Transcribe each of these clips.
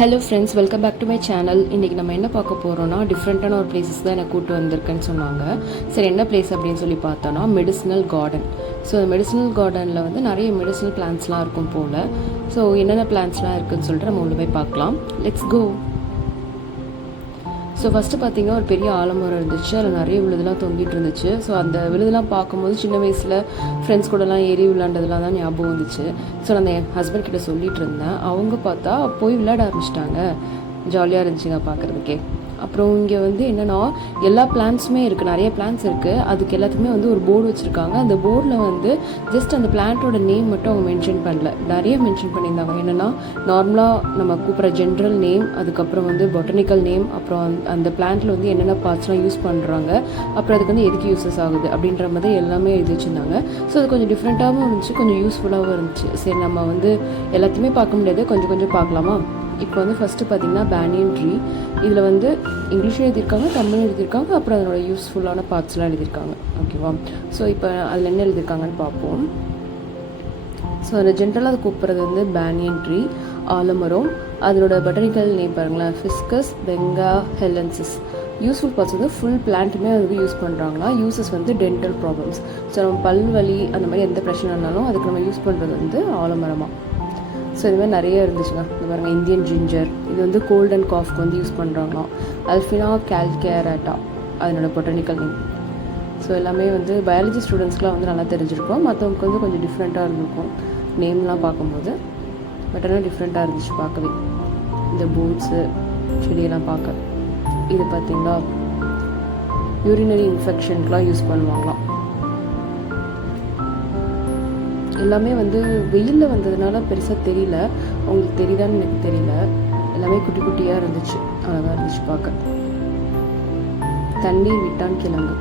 Hello friends, welcome back to my channel. இன்றைக்கி நம்ம என்ன பார்க்க போகிறோன்னா, டிஃப்ரெண்ட்டான ஒரு பிளேசஸ் தான் எனக்கு கூப்பிட்டு வந்திருக்குன்னு சொன்னாங்க. சரி, என்ன பிளேஸ் அப்படின்னு சொல்லி பார்த்தோன்னா மெடிசினல் கார்டன். ஸோ அந்த மெடிசினல் கார்டனில் வந்து நிறைய மெடிசினல் பிளான்ட்ஸ்லாம் இருக்கும் போல். ஸோ என்னென்ன பிளான்ட்ஸ்லாம் இருக்குதுன்னு சொல்லிட்டு நம்ம உள்ள போய் பார்க்கலாம். Let's go. ஸோ ஃபஸ்ட்டு பார்த்திங்கன்னா ஒரு பெரிய ஆலமரம் இருந்துச்சு. அதில் நிறைய விழுதுலாம் தொங்கிட்டு இருந்துச்சு. ஸோ அந்த விழுதுலாம் பார்க்கும்போது சின்ன வயசில் ஃப்ரெண்ட்ஸ் கூடலாம் ஏறி விளையாண்டதுலாம் தான் ஞாபகம் வந்துச்சு. ஸோ நான் என் ஹஸ்பண்ட் கிட்ட சொல்லிட்டு இருந்தேன். அவங்க பார்த்தா போய் விளையாட ஆரம்பிச்சிட்டாங்க. ஜாலியாக இருந்துச்சுங்க பார்க்குறதுக்கே. அப்புறம் இங்கே வந்து என்னென்னா எல்லா பிளான்ட்ஸுமே இருக்குது, நிறைய பிளான்ட்ஸ் இருக்குது. அதுக்கு எல்லாத்துக்குமே வந்து ஒரு போர்டு வச்சுருக்காங்க. அந்த போர்டில் வந்து ஜஸ்ட் அந்த பிளான்ட்டோட நேம் மட்டும் அவங்க மென்ஷன் பண்ணல, நிறைய மென்ஷன் பண்ணியிருந்தாங்க. என்னென்னா நார்மலாக நம்ம கூப்பிட்ற ஜென்ரல் நேம், அதுக்கப்புறம் வந்து பொட்டனிக்கல் நேம், அப்புறம் அந்த பிளான்ட்டில் வந்து என்னென்ன பார்ட்ஸ்லாம் யூஸ் பண்ணுறாங்க, அப்புறம் அதுக்கு வந்து எதுக்கு யூஸஸ் ஆகுது அப்படின்ற மாதிரி எல்லாமே எழுதி வச்சுருந்தாங்க. ஸோ அது கொஞ்சம் டிஃப்ரெண்ட்டாகவும் இருந்துச்சு, கொஞ்சம் யூஸ்ஃபுல்லாகவும் இருந்துச்சு. சரி, நம்ம வந்து எல்லாத்தையுமே பார்க்க முடியாது, கொஞ்சம் கொஞ்சம் பார்க்கலாமா? இப்போ வந்து ஃபஸ்ட்டு பார்த்திங்கன்னா பேனியன் ட்ரீ. இதில் வந்து இங்கிலீஷும் எழுதியிருக்காங்க, தமிழும் எழுதியிருக்காங்க, அப்புறம் அதனோட யூஸ்ஃபுல்லான பார்ட்ஸ்லாம் எழுதியிருக்காங்க. ஓகேவா? ஸோ இப்போ அதில் என்ன எழுதியிருக்காங்கன்னு பார்ப்போம். ஸோ அதில் ஜென்ரலாக அதை கூப்பிட்றது வந்து பேனியன் ட்ரீ, ஆலமரம். அதனோட பொட்டானிக்கல் நேம் பாருங்களேன், ஃபிஸ்கஸ் பெங்கா ஹெலன்சிஸ். யூஸ்ஃபுல் பார்ட்ஸ் வந்து ஃபுல் பிளான்ட்டுமே வந்து யூஸ் பண்ணுறாங்களா. யூஸஸ் வந்து டென்டல் ப்ராப்ளம்ஸ். ஸோ நம்ம பல் வலி அந்த மாதிரி எந்த பிரச்சனை இருந்தாலும் அதுக்கு நம்ம யூஸ் பண்ணுறது வந்து ஆலமரமாக. ஸோ இது மாதிரி நிறைய இருந்துச்சுங்க. இந்த பாருங்கள், இந்தியன் ஜிஞ்சர். இது வந்து கோல்ட் அண்ட் காஃப்க்கு வந்து யூஸ் பண்ணுறாங்களாம். அல்ஃபினா கால்கேராட்டா அதனோட பொட்டானிக்கல் நேம். ஸோ எல்லாமே வந்து பயாலஜி ஸ்டூடெண்ட்ஸ்க்குலாம் வந்து நல்லா தெரிஞ்சிருக்கும். மற்றவங்களுக்கு வந்து கொஞ்சம் டிஃப்ரெண்ட்டாக இருந்திருக்கும் நேம்லாம் பார்க்கும்போது. பட் ஆனால் டிஃப்ரெண்ட்டாக இருந்துச்சு பார்க்கவே. இந்த பூட்ஸு செடியெல்லாம் பார்க்க. இது பார்த்திங்களா, யூரினரி இன்ஃபெக்ஷனுக்குலாம் யூஸ் பண்ணுவாங்களாம். எல்லாமே வந்து வெயிலில் வந்ததுனால பெருசாக தெரியல, உங்களுக்கு தெரியுதான்னு எனக்கு தெரியல. எல்லாமே குட்டி குட்டியாக இருந்துச்சு, அழகாக இருந்துச்சு பார்க்க. தண்ணீர் விட்டான் கிழங்கு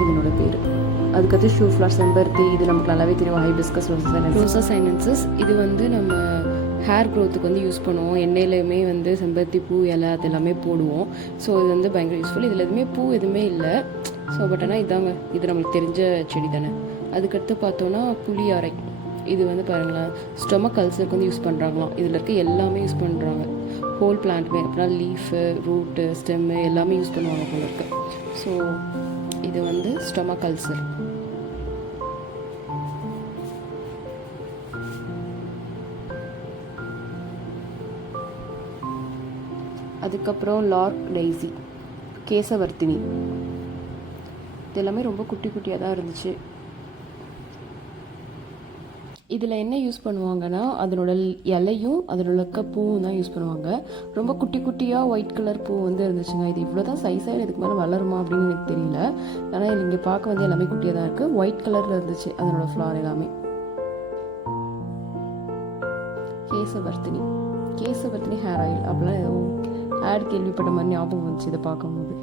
இதனோட பேர். அதுக்கடுத்து ஷூ ஃப்ளார் செம்பருத்தி. இது நமக்கு நல்லாவே தெரியும், ஹைபிஸ்கஸ் ரோசா சைனன்சஸ். இது வந்து நம்ம ஹேர் க்ரோத்துக்கு வந்து யூஸ் பண்ணுவோம். எண்ணெயிலையுமே வந்து செம்பருத்தி பூ, இலை அது எல்லாமே போடுவோம். ஸோ இது வந்து பயங்கர யூஸ்ஃபுல். இதில் எதுவுமே பூ எதுவுமே இல்லை. ஸோ பட் ஆனால் இதாங்க, இது நம்மளுக்கு தெரிஞ்ச செடி தானே. அதுக்கடுத்து பார்த்தோன்னா புளியாரை. இது வந்து பாருங்களேன், ஸ்டொமக் அல்சருக்கு வந்து யூஸ் பண்ணுறாங்களாம். இதில் இருக்க எல்லாமே யூஸ் பண்ணுறாங்க, ஹோல் பிளான்ட்டுமே. அப்புறம் லீஃபு, ரூட்டு, ஸ்டெம்மு எல்லாமே யூஸ் பண்ணுவாங்க போல இருக்கு. ஸோ இது வந்து ஸ்டொமக் அல்சர். அதுக்கப்புறம் லார்க் டெய்ஸி, கேசவர்த்தினி. இது எல்லாமே ரொம்ப குட்டி குட்டியாக தான் இருந்துச்சு. இதில் என்ன யூஸ் பண்ணுவாங்கன்னா அதனோட இலையும் அதனோட இருக்க பூவும் தான் யூஸ் பண்ணுவாங்க. ரொம்ப குட்டி குட்டியாக ஒயிட் கலர் பூ வந்து இருந்துச்சுங்க. இது இவ்வளோ தான் சைஸாக, இதுக்கு மேலே வளருமா அப்படின்னு எனக்கு தெரியல. ஆனால் இது இங்கே பார்க்க வந்து எல்லாமே குட்டியாக தான் இருக்குது. ஒயிட் கலரில் இருந்துச்சு அதனோட ஃப்ளார் எல்லாமே. கேசவர்த்தினி, கேசவர்த்தினி ஹேர் ஆயில் அப்படிலாம் ஏதோ ஆட் கேள்விப்பட்ட மாதிரி ஞாபகம் வந்துச்சு இதை பார்க்கும்போது.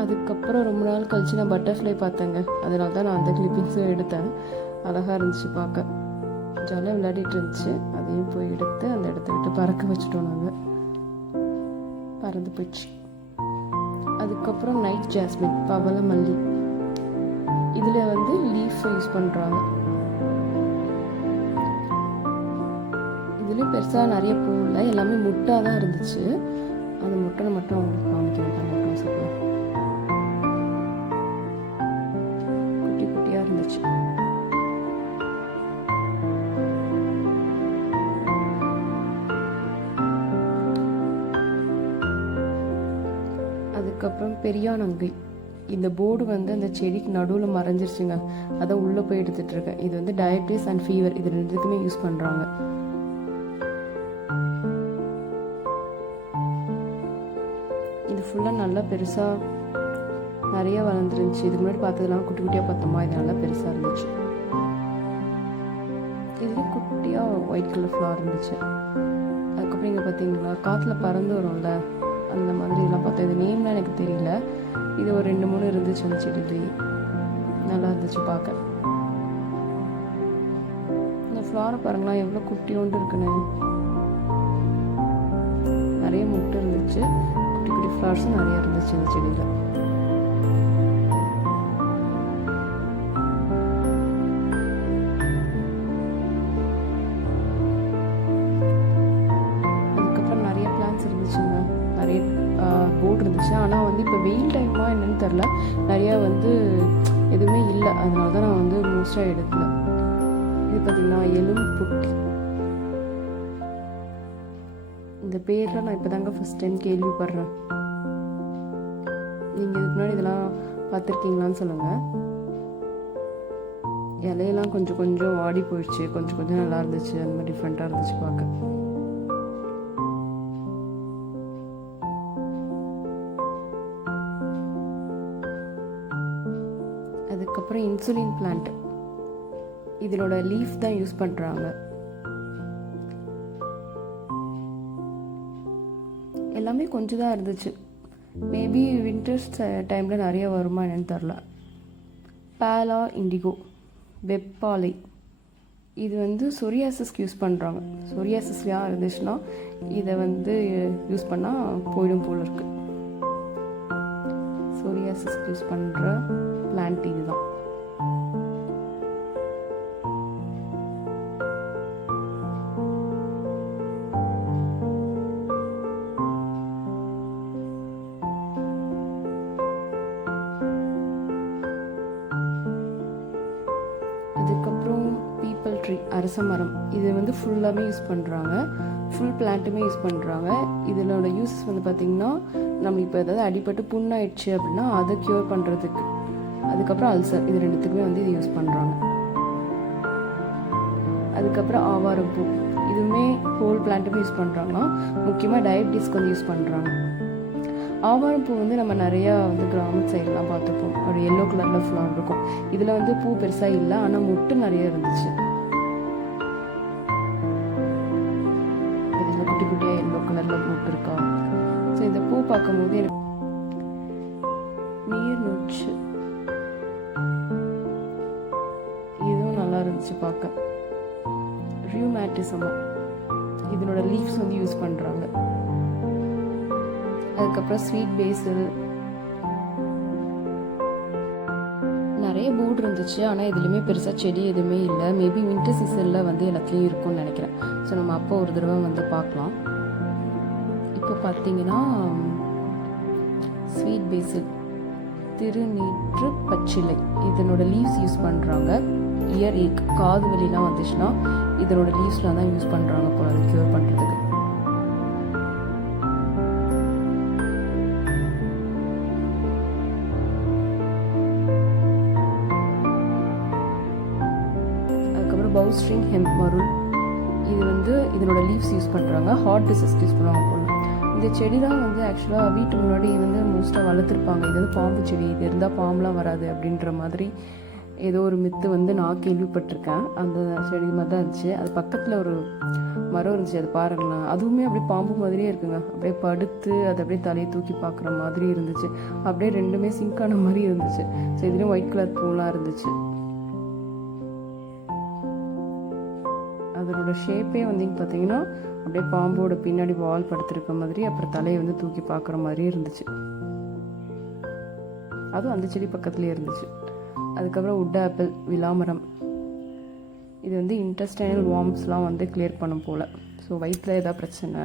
அதுக்கப்புறம் ரொம்ப நாள் கழிச்சு நான் பட்டர்ஃப்ளை பார்த்தேங்க. அதனால தான் நான் அந்த கிளிப்பிங்ஸும் எடுத்தேன். அழகாக இருந்துச்சு பார்க்க, ஜாலியாக விளையாடிட்டு இருந்துச்சு. அதையும் போய் எடுத்து அந்த இடத்த விட்டு பறக்க வச்சுட்டோம் நாங்கள். பறந்து போயிடுச்சு. அதுக்கப்புறம் நைட் ஜாஸ்மின், பவள மல்லி. இதில் வந்து லீஃப் யூஸ் பண்ணுறாங்க. இதுலேயும் பெருசாக நிறைய பூ இல்லை, எல்லாமே முட்டாக தான் இருந்துச்சு. அந்த முட்டை மட்டும் அவங்களுக்கு காமிக்க மாட்டாங்க. இருந்துச்சு. அதுக்கப்புறம் பெரியானங்கை. இந்த போர்டு வந்து அந்த செடிக்கு நடுவில் மறைஞ்சிருச்சுங்க. அதை உள்ளே போய் எடுத்துட்டு இருக்கேன். இது வந்து டயபிட்டிஸ் அண்ட் ஃபீவர், இது ரெண்டுக்குமே யூஸ் பண்ணுறாங்க. இது ஃபுல்லாக நல்லா பெருசாக நிறைய வளர்ந்துருந்துச்சு. இதுக்கு முன்னாடி பார்த்ததுலாம் குட்டி குட்டியாக பார்த்தோமா, இது நல்லா பெருசாக இருந்துச்சு. இதுலேயும் குட்டியாக ஒயிட் கலர் ஃப்ளவர் இருந்துச்சு. அதுக்கப்புறம் இங்கே பார்த்தீங்களா, காற்றுல பறந்து வரும்ல அந்த மாதிரி இதெல்லாம் பார்த்தோம். இது நேம்லாம் எனக்கு தெரியல. இது ஒரு 2-3 இருந்துச்சு அந்த செடியிலேயே. நல்லா இருந்துச்சு பார்க்க. இந்த ஃப்ளவரை பாருங்களா எவ்வளோ குட்டியோண்டு இருக்குன்னு. நிறைய முட்டை இருந்துச்சு, குட்டி குட்டி ஃப்ளவர்ஸும் நிறைய இருந்துச்சு இந்த செடியில். வந்து இப்போ வெயில் டைமாக என்னன்னு தெரில, நிறையா வந்து எதுவுமே இல்லை, அதனால தான் நான் வந்து மோஸ்ட்டாக எடுக்கல. இது பார்த்திங்கன்னா எலும் புட்டி. இந்த பேரில் நான் இப்போ தாங்க ஃபஸ்ட் டைம் கேள்விப்படுறேன். நீங்கள் இதுக்கு முன்னாடி இதெல்லாம் பார்த்துருக்கீங்களான்னு சொல்லுங்கள். இலையெல்லாம் கொஞ்சம் கொஞ்சம் வாடி போயிடுச்சு, கொஞ்சம் கொஞ்சம் நல்லா இருந்துச்சு, அந்த மாதிரி டிஃப்ரெண்ட்டாக இருந்துச்சு பார்க்க. அதுக்கப்புறம் இன்சுலின் பிளான்ட், இதனோட லீஃப் தான் யூஸ் பண்ணுறாங்க. எல்லாமே கொஞ்சம் தான் இருந்துச்சு, மேபி வின்டர்ஸ் டைமில் நிறைய வருமா என்னன்னு தெரில. பேலா இண்டிகோ வெப்பாலை, இது வந்து சொரியாசிஸ்க்கு யூஸ் பண்ணுறாங்க. சொரியாசிஸ்லாம் இருந்துச்சுன்னா இதை வந்து யூஸ் பண்ணால் போயிடும் போல் இருக்குது. சொரியாசிஸ்க்கு யூஸ் பண்ணுற பிளான்ட் இதுதான். அதுக்கப்புறம் பீப்பிள் ட்ரீ, அரச மரம், இது வந்து ஃபுல்லாமே யூஸ் பண்ணுறாங்க, ஃபுல் பிளான்ட்டுமே யூஸ் பண்ணுறாங்க. இதனோட யூஸஸ் வந்து பார்த்திங்கன்னா, நம்ம இப்போ ஏதாவது அடிபட்டு புண்ணாயிடுச்சு அப்படின்னா அதை க்யூர் பண்ணுறதுக்கு, அதுக்கப்புறம் அல்சர், இது ரெண்டுத்துக்குமே வந்து இது யூஸ் பண்ணுறாங்க. அதுக்கப்புறம் ஆவாரம்பூ, இதுவுமே ஹோல் பிளான்ட்டுமே யூஸ் பண்ணுறாங்க, முக்கியமாக டயபிட்டிஸ்க்கு வந்து யூஸ் பண்ணுறாங்க. ஆவாரம்பூ வந்து நம்ம நிறையா வந்து கிராமத்து சைட்லாம் பார்த்துப்போம், ஒரு எல்லோ கலரில் ஃப்ளவர் இருக்கும். இதில் வந்து பூ பெருசாக இல்லை, ஆனால் மொட்டு நிறைய இருந்துச்சு. இதில் குட்டி குட்டியாக எல்லோ கலரில் மொட்டு இருக்கா. ஸோ இந்த பூ பார்க்கும்போது எனக்கு நீர் நொச்சு, இதுவும் நல்லா இருந்துச்சு பார்க்க. ரியூமேட்டிசம், இதனோட லீவ்ஸ் வந்து யூஸ் பண்ணுறாங்க. அதுக்கப்புறம் ஸ்வீட் பேசில், நிறைய போர்டு இருந்துச்சு, ஆனால் எதுலேயுமே பெருசாக செடி எதுவுமே இல்லை. மேபி வின்டர் சீசனில் வந்து எல்லாத்துலேயும் இருக்கும்னு நினைக்கிறேன். ஸோ நம்ம அப்போ ஒரு தடவை வந்து பார்க்கலாம். இப்போ பார்த்தீங்கன்னா ஸ்வீட் பேசில், திருநீற்று பச்சிலை, இதனோட லீவ்ஸ் யூஸ் பண்ணுறாங்க. இயர் ஏக், காது வலிலாம் வந்துச்சுன்னா இதனோட லீவ்ஸ்லாம் தான் யூஸ் பண்ணுறாங்க போல, அதை க்யூர் பண்ணுறதுக்கு. பவுஸ்ட்ரிங் ஹெம்ப் மருள், இது வந்து இதனோட லீவ்ஸ் யூஸ் பண்ணுறாங்க, ஹார்ட் டிசீஸ்க்கு யூஸ் பண்ணுவாங்க போல. இந்த செடி தான் வந்து ஆக்சுவலாக வீட்டு முன்னாடி வந்து மோஸ்ட்டாக வளர்த்துருப்பாங்க. இது வந்து பாம்பு செடி, இது இருந்தால் பாம்புலாம் வராது அப்படின்ற மாதிரி ஏதோ ஒரு மித்து வந்து நான் கேள்விப்பட்டிருக்கேன். அந்த செடி மாதிரி தான் இருந்துச்சு. அது பக்கத்தில் ஒரு மரம் இருந்துச்சு, அது பாருங்களேன், அதுவுமே அப்படியே பாம்பு மாதிரியே இருக்குங்க. அப்படியே படுத்து அதை அப்படியே தலையை தூக்கி பார்க்குற மாதிரி இருந்துச்சு, அப்படியே ரெண்டுமே சிங்கான மாதிரி இருந்துச்சு. ஸோ இதுலேயும் ஒயிட் கலர் பூலாம் இருந்துச்சு. அதனோட ஷேப்பே வந்து பார்த்தீங்கன்னா அப்படியே பாம்போட பின்னாடி வால் படுத்திருக்க மாதிரி, அப்புறம் தலையை வந்து தூக்கி பார்க்குற மாதிரி இருந்துச்சு. அதுவும் அந்த செடி பக்கத்துலேயே இருந்துச்சு. அதுக்கப்புறம் உட் ஆப்பிள், விலாமரம், இது வந்து இன்டெஸ்டைனல் வார்ம்ஸ்லாம் வந்து கிளியர் பண்ணும் போல். ஸோ வயிற்றில் ஏதாவது பிரச்சனை,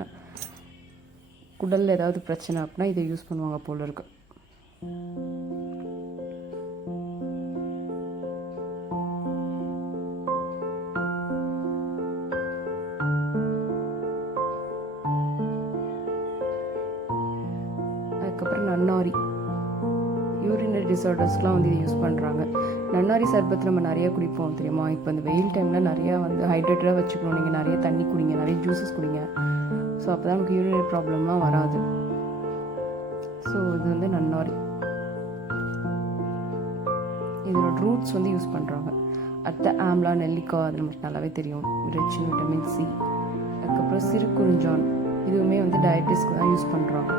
குடலில் ஏதாவது பிரச்சனை அப்படின்னா இதை யூஸ் பண்ணுவாங்க போல் இருக்கு. அதுக்கப்புறம் நன்னாரி, யூரினரி டிசார்டர்ஸ்லாம் வந்து இது யூஸ் பண்ணுறாங்க. நன்னாரி சர்பத்து நம்ம நிறைய குடிப்போம் தெரியுமா. இப்போ இந்த வெயில் டைமில் நிறையா வந்து ஹைட்ரேட்டடாக வச்சுக்கணும். நீங்கள் நிறைய தண்ணி குடிங்க, நிறைய ஜூஸஸ் குடிங்க. ஸோ அப்போ தான் நமக்கு யூரினரி ப்ராப்ளம்லாம் வராது. ஸோ இது வந்து நன்னாரி, இதோட ரூட்ஸ் வந்து யூஸ் பண்ணுறாங்க. அடுத்த ஆம்லா, நெல்லிக்காய், அது நமக்கு நல்லாவே தெரியும், ரிச் இன் விட்டமின் சி. அதுக்கப்புறம் சிறு குறிஞ்சான், இதுவுமே வந்து டயபிட்டிஸ்க்கு தான் யூஸ் பண்ணுறாங்க.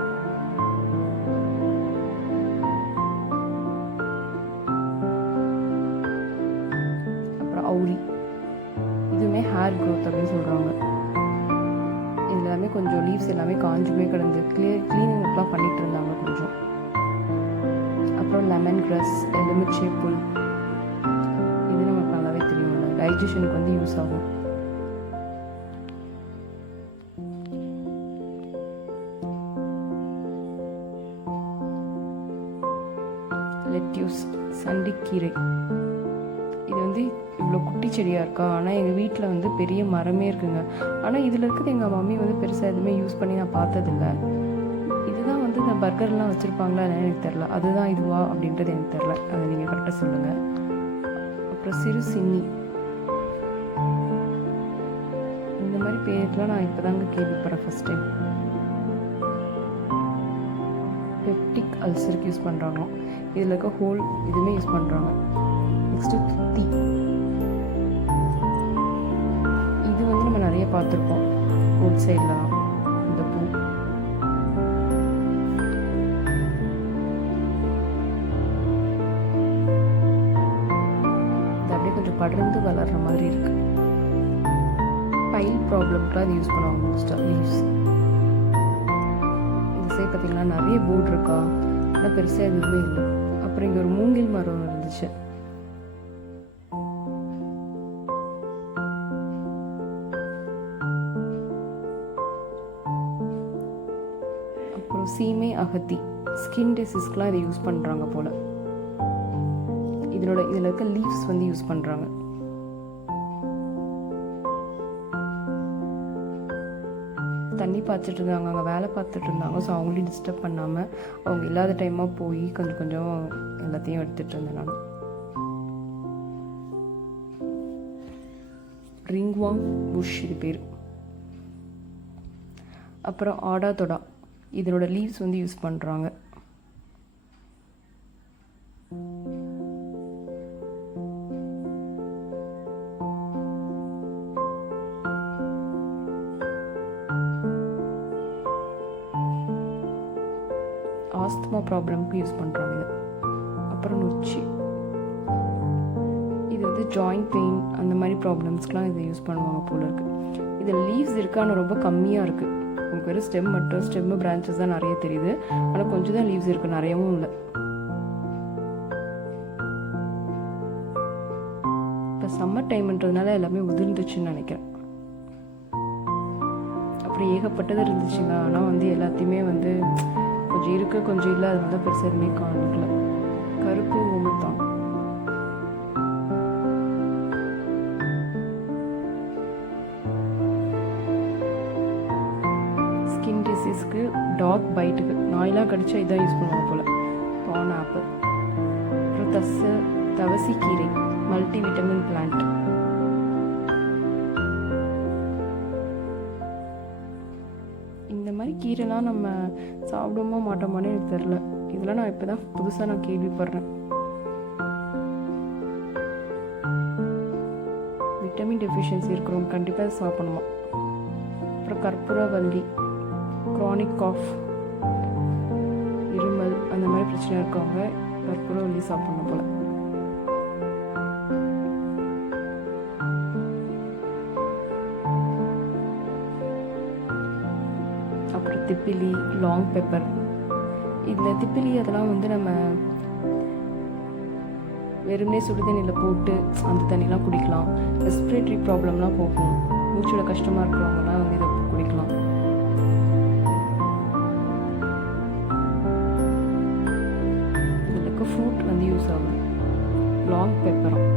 அவுரி, இதுவுமே ஹேர் க்ரோத் அப்படின்னு சொல்கிறாங்க. இது எல்லாமே கொஞ்சம் லீவ்ஸ் எல்லாமே காஞ்சுமே கிடந்து க்ளீனிங் ஒர்க்லாம் பண்ணிகிட்டு இருந்தாங்க கொஞ்சம். அப்புறம் லெமன் கிராஸ், எலுமிச்சை புல், இது நமக்கு நல்லாவே தெரியும்ல, டைஜஷனுக்கு வந்து யூஸ் ஆகும். கீரை. இது வந்து இவ்வளோ குட்டி செடியாக இருக்கா, ஆனால் எங்கள் வீட்டில் வந்து பெரிய மரமே இருக்குங்க. ஆனால் இதில் இருக்கிறது எங்கள் மம்மி வந்து பெருசாக எதுவுமே யூஸ் பண்ணி நான் பார்த்ததில்ல. இதுதான் வந்து இந்த பர்கர்லாம் வச்சுருப்பாங்களா என்னன்னு எனக்கு தெரில. அதுதான் இதுவா அப்படின்றது எனக்கு தெரில, அதை நீங்கள் கரெக்டாக சொல்லுங்கள். அப்புறம் சிறு சின்னி, இந்த மாதிரி பேர்லாம் நான் இப்போ தாங்க கேள்விப்படுறேன் ஃபஸ்ட் டைம். பெப்டிக் அல்சருக்கு யூஸ் பண்ணுறாங்க. இதில் இருக்க ஹோல் இதுவுமே யூஸ் பண்ணுறாங்க. நெக்ஸ்ட்டு துத்தி, இது வந்து நம்ம நிறைய பார்த்துருப்போம் ரோட் சைட்லலாம். இந்த பூ இது அப்படியே கொஞ்சம் படர்ந்து வளர்கிற மாதிரி இருக்குது. பைல் ப்ராப்ளம்க்குலாம் அது யூஸ் பண்ணுவாங்க மோஸ்ட்டாக லீவ்ஸ். இந்த சைடு பார்த்திங்கன்னா நிறைய போர்டு இருக்கா, ஆனால் பெருசாக எதுவுமே இல்லை. அப்புறம் இங்கே ஒரு மூங்கில் மரம் இருந்துச்சு. அப்புறம் சீமை அகத்தி, ஸ்கின் டிசீஸ்க்கெலாம் இதை யூஸ் பண்ணுறாங்க போல். இதில் இருக்க லீவ்ஸ் வந்து யூஸ் பண்ணுறாங்க. தண்ணி பாய்ச்சிட்டு இருந்தாங்க, அங்கே வேலை பார்த்துட்டு இருந்தாங்க. ஸோ அவங்களையும் டிஸ்டர்ப் பண்ணாமல் அவங்க இல்லாத டைமாக போய் கொஞ்சம் கொஞ்சம் எல்லாத்தையும் எடுத்துகிட்டு இருந்தேன் நான். ரிங்வாங் புஷ் இது பேர். அப்புறம் ஆடா தொடா, இதனோட லீவ்ஸ் வந்து யூஸ் பண்ணுறாங்க. ஆஸ்துமா ப்ராப்ளம்க்கு யூஸ் பண்ணுறாங்க இது. அப்புறம் நொச்சி, இது வந்து ஜாயிண்ட் பெயின் அந்த மாதிரி ப்ராப்ளம்ஸ்க்கெலாம் இதை யூஸ் பண்ணுவாங்க போல இருக்குது. இதில் லீவ்ஸ் இருக்குது, ஆனால் ரொம்ப கம்மியாக இருக்குது. உங்களுக்கு வெறும் ஸ்டெம்மு பிரான்ச்சஸ் தான் நிறைய தெரியுது, ஆனால் கொஞ்சம் தான் லீவ்ஸ் இருக்குது, நிறையவும் இல்லை. இப்போ சம்மர் டைம்ன்றதுனால எல்லாமே உதிர்ந்துச்சுன்னு நினைக்கிறேன். அப்படி ஏகப்பட்டது இருந்துச்சுங்க, ஆனால் வந்து எல்லாத்தையுமே வந்து கொஞ்சம் இருக்கு கொஞ்சம் இல்லை, அதனால பெருசாக எதுவுமே காணல. கருப்பு ஊமத்தான், ஸ்கின் டிசீஸ்க்கு, டாக் பைட்டுக்கு, நாயெலாம் கடிச்சா இதான் யூஸ் பண்ணுவாங்க போல். பான் ஆப்பிள். அப்புறம் தவசி கீரை, மல்டி விட்டமின் பிளான்ட். இந்த மாதிரி கீரைலாம் நம்ம சாப்பிடுவோமா மாட்டோமானே எனக்கு தெரில. இதெல்லாம் நான் இப்போ தான் புதுசாக நான் கேள்விப்படுறேன். விட்டமின் டெஃபிஷியன்சி இருக்கிறவங்க கண்டிப்பாக சாப்பிடணுமா. அப்புறம் கற்பூரவல்லி, க்ரானிக் காஃப், இருமல் அந்த மாதிரி பிரச்சனை இருக்கவங்க கற்பூரவல்லி சாப்பிடணும் போல். அப்புறம் திப்பிலி, லாங் பெப்பர். இந்த திப்பிலி அதெல்லாம் வந்து நம்ம வெறுமனே சுடுதண்ணியில் போட்டு அந்த தண்ணிலாம் குடிக்கலாம். ரெஸ்பிரேட்டரி ப்ராப்ளம்லாம் போகும், மூச்சோட கஷ்டமாக இருக்கிறவங்கலாம் வந்து இதை குடிக்கலாம். இதில் இருக்க ஃப்ரூட் வந்து யூஸ் ஆகும். லாங் பெப்பரும்